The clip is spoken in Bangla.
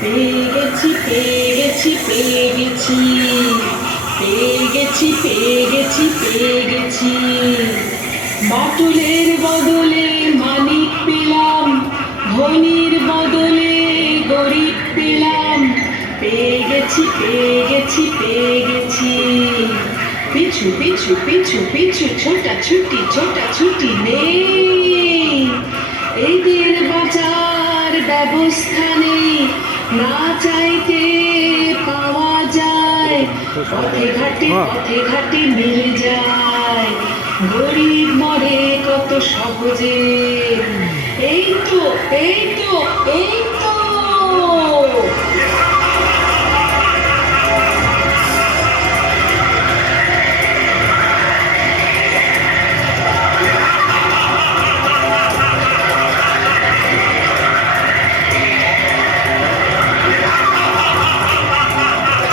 পেয়ে গেছি পেয়ে গেছি পেয়ে গেছি পেয়ে গেছি পেয়ে গেছি পেয়ে গেছি বাটুলের বদলে মানিক পেলাম, ধনির বদলে গরিব পেলাম। পেয়ে গেছি পেয়ে গেছি পেয়ে গেছি। পিছু পিছু পিছু পিছু ছোটাছুটি নেই, এদের বাঁচার ব্যবস্থা নেই, না চাইতে পাওয়া যায়, পথে ঘাটে মিলে যায়, গরিব মরে কত সহজে। এই তো এই তো এই